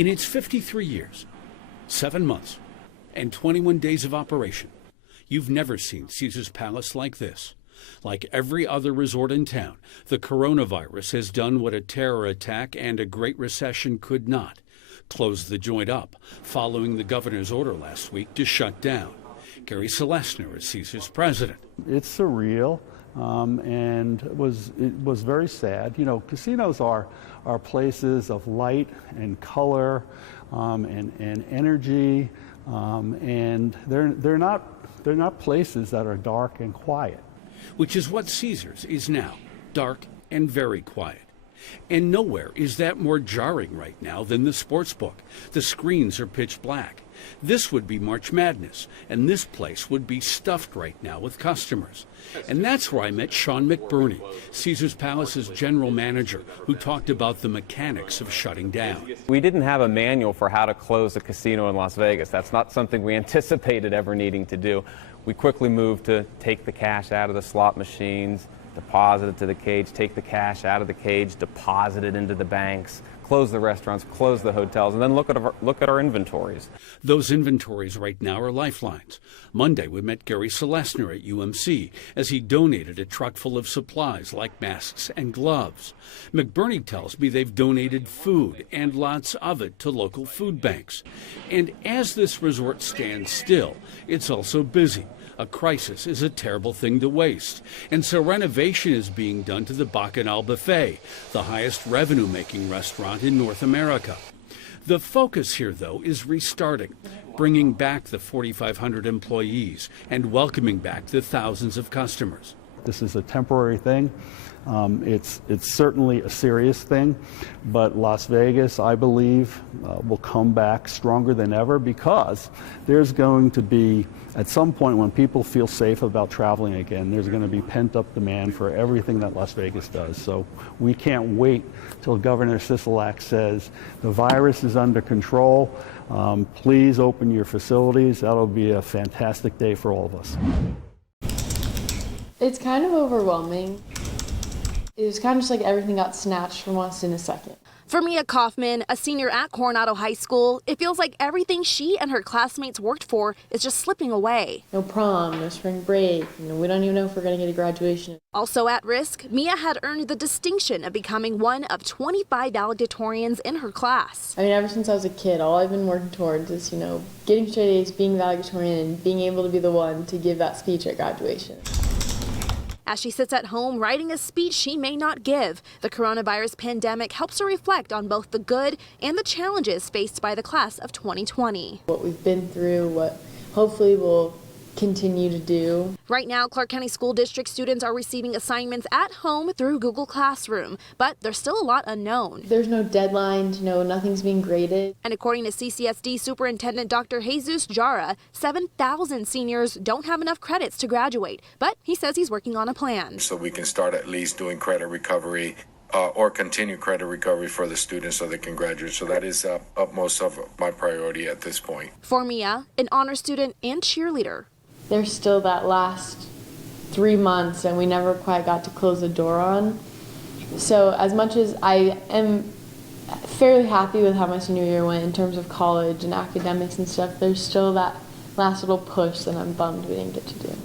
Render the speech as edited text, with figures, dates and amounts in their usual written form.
In its 53 years, 7 months, and 21 days of operation, you've never seen Caesars Palace like this. Like every other resort in town, the coronavirus has done what a terror attack and a Great Recession could not: close the joint up, following the governor's order last week to shut down. Gary Selesner is Caesars president. It's surreal, and it was very sad. You know, casinos are places of light and color and energy, and they're not places that are dark and quiet. Which is what Caesars is now: dark and very quiet. And nowhere is that more jarring right now than the sports book. The screens are pitch black. This would be March Madness, and this place would be stuffed right now with customers. And that's where I met Sean McBurney, Caesars Palace's general manager, who talked about the mechanics of shutting down. We didn't have a manual for how to close a casino in Las Vegas. That's not something we anticipated ever needing to do. We quickly moved to take the cash out of the slot machines, deposit it to the cage, take the cash out of the cage, deposit it into the banks, close the restaurants, close the hotels, and then look at our inventories. Those inventories right now are lifelines. Monday, we met Gary Selesner at UMC as he donated a truck full of supplies like masks and gloves. McBurney tells me they've donated food, and lots of it, to local food banks. And as this resort stands still, it's also busy. A crisis is a terrible thing to waste, and so renovation is being done to the Bacchanal Buffet, the highest revenue-making restaurant in North America. The focus here, though, is restarting, bringing back the 4,500 employees and welcoming back the thousands of customers. This is a temporary thing. It's certainly a serious thing, but Las Vegas, I believe, will come back stronger than ever, because there's going to be, at some point when people feel safe about traveling again, there's going to be pent-up demand for everything that Las Vegas does. So we can't wait till Governor Sisolak says the virus is under control. Please open your facilities. That'll be a fantastic day for all of us. It's kind of overwhelming. It was kind of just like everything got snatched from us in a second. For Mia Kaufman, a senior at Coronado High School, it feels like everything she and her classmates worked for is just slipping away. No prom, no spring break, we don't even know if we're going to get a graduation. Also at risk, Mia had earned the distinction of becoming one of 25 valedictorians in her class. I mean, ever since I was a kid, all I've been working towards is, getting straight A's, being valedictorian, and being able to be the one to give that speech at graduation. As she sits at home writing a speech she may not give, the coronavirus pandemic helps her reflect on both the good and the challenges faced by the class of 2020. What we've been through, what hopefully we'll continue to do. Right now, Clark County School District students are receiving assignments at home through Google Classroom, but there's still a lot unknown. There's no deadline, nothing's being graded. And according to CCSD Superintendent Dr. Jesus Jara, 7,000 seniors don't have enough credits to graduate, but he says he's working on a plan. So we can start at least doing credit recovery or continue credit recovery for the students so they can graduate. So that is utmost of my priority at this point. For Mia, an honor student and cheerleader, there's still that last 3 months and we never quite got to close the door on. So as much as I am fairly happy with how my senior year went in terms of college and academics and stuff, there's still that last little push that I'm bummed we didn't get to do.